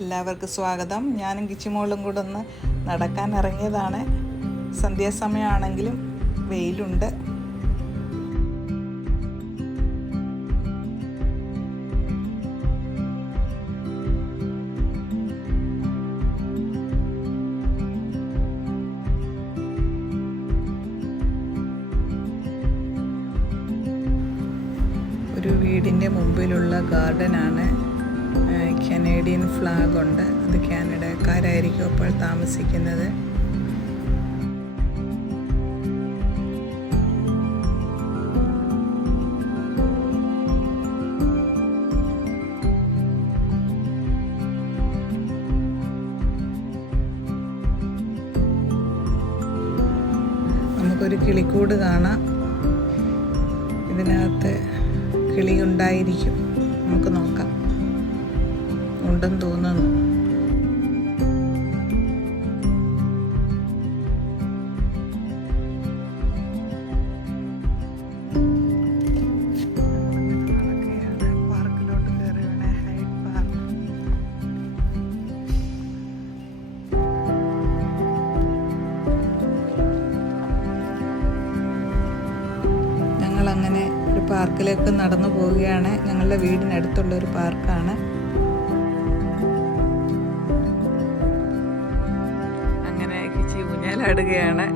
എല്ലാവർക്കും സ്വാഗതം. ഞാനും കിച്ചിമോളും കൂടെ ഒന്ന് നടക്കാൻ ഇറങ്ങിയതാണ്. സന്ധ്യാസമയമാണെങ്കിലും വെയിലുണ്ട്. ഒരു വീടിൻ്റെ മുമ്പിലുള്ള ഗാർഡനാണ്. കനേഡിയൻ ഫ്ലാഗ് ഉണ്ട്. അത് കാനഡക്കാരായിരിക്കും അപ്പോൾ താമസിക്കുന്നത്. നമുക്കൊരു കിളിക്കൂട് കാണാം. ഇതിനകത്ത് കിളി ഉണ്ടായിരിക്കും. നമുക്ക് നോക്കാം. ഉണ്ടെന്ന് തോന്നുന്നു. പാർക്കിലോട്ട് കയറി വേണേ. Hyde Park. ഞങ്ങളങ്ങനെ ഒരു പാർക്കിലേക്ക് നടന്നു പോവുകയാണ്. ഞങ്ങളുടെ വീടിനടുത്തുള്ള ഒരു പാർക്കാണ്. അങ്ങനെ കിച്ചി ഊഞ്ഞാലാടുകയാണ്.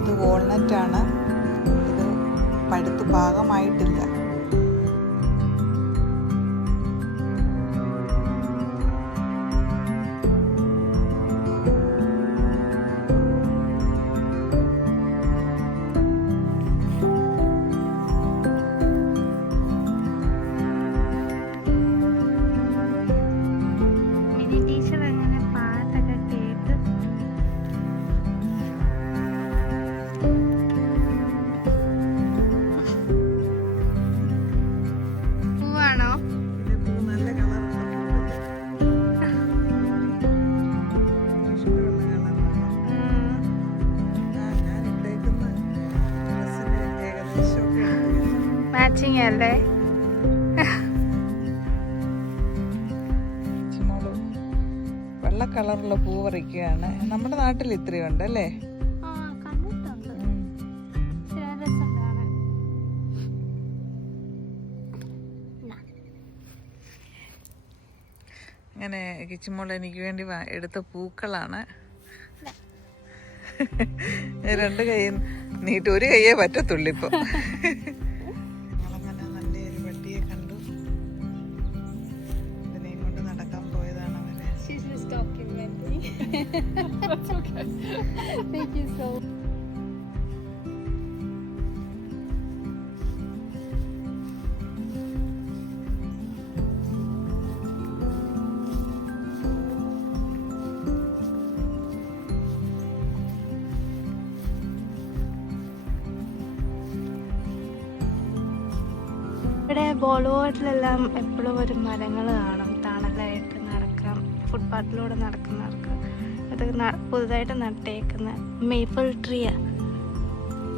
ഇത് വാൾനട്ടാണ്. ഇത് പഴുത്ത് പാകമായിട്ടില്ല. മാച്ചിങ് അല്ലേ? വെള്ള കളറുള്ള പൂ പറിക്കുകയാണ്. നമ്മുടെ നാട്ടിൽ ഇത്രയുണ്ട് അല്ലേ? അങ്ങനെ കിച്ചുമോൾ എനിക്ക് വേണ്ടി എടുത്ത പൂക്കളാണ്. രണ്ട് കൈ നീട്ട്, ഒരു കൈയേ പറ്റത്തുള്ളൂ ഇപ്പൊ. ഞങ്ങളങ്ങനെ നല്ലൊരു വണ്ടിയെ കണ്ടു. ഇതിനെയും കൊണ്ട് നടക്കാൻ പോയതാണ് അവര്. ഇവിടെ ബോളിവുഡിലെല്ലാം എപ്പോഴും ഒരു മരങ്ങൾ കാണും തണലായിട്ട് നടക്കാം. ഫുട്പാത്തിലൂടെ നടക്കുന്നവർക്ക് ഇത് പുതുതായിട്ട് നട്ടേക്കുന്ന മേപ്പിൾ ട്രീയാണ്.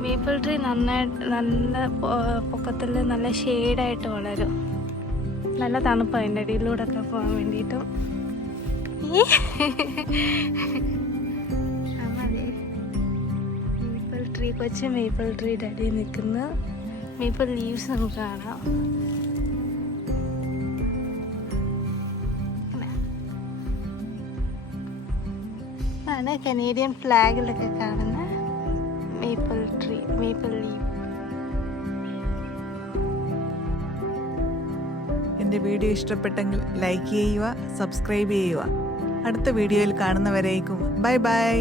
മേപ്പിൾ ട്രീ നല്ല പൊക്കത്തിൽ നല്ല ഷെയ്ഡായിട്ട് വളരും. നല്ല തണുപ്പ് അതിൻ്റെ അടിയിലൂടെ ഒക്കെ പോകാൻ വേണ്ടിയിട്ടും. മേപ്പിൾ ട്രീ, കൊച്ചു മേപ്പിൾ ട്രീയുടെ അടിയിൽ നിൽക്കുന്ന മേപ്പിൾ ലീവ്സ് നമുക്ക് കാണാം. ആണ് കനേഡിയൻ ഫ്ലാഗിലൊക്കെ കാണുന്ന മേപ്പിൾ ട്രീ, മേപ്പിൾ ലീവ്. എൻ്റെ വീഡിയോ ഇഷ്ടപ്പെട്ടെങ്കിൽ ലൈക്ക് ചെയ്യുക, സബ്സ്ക്രൈബ് ചെയ്യുക. അടുത്ത വീഡിയോയിൽ കാണുന്നവരേക്കും ബൈ ബൈ.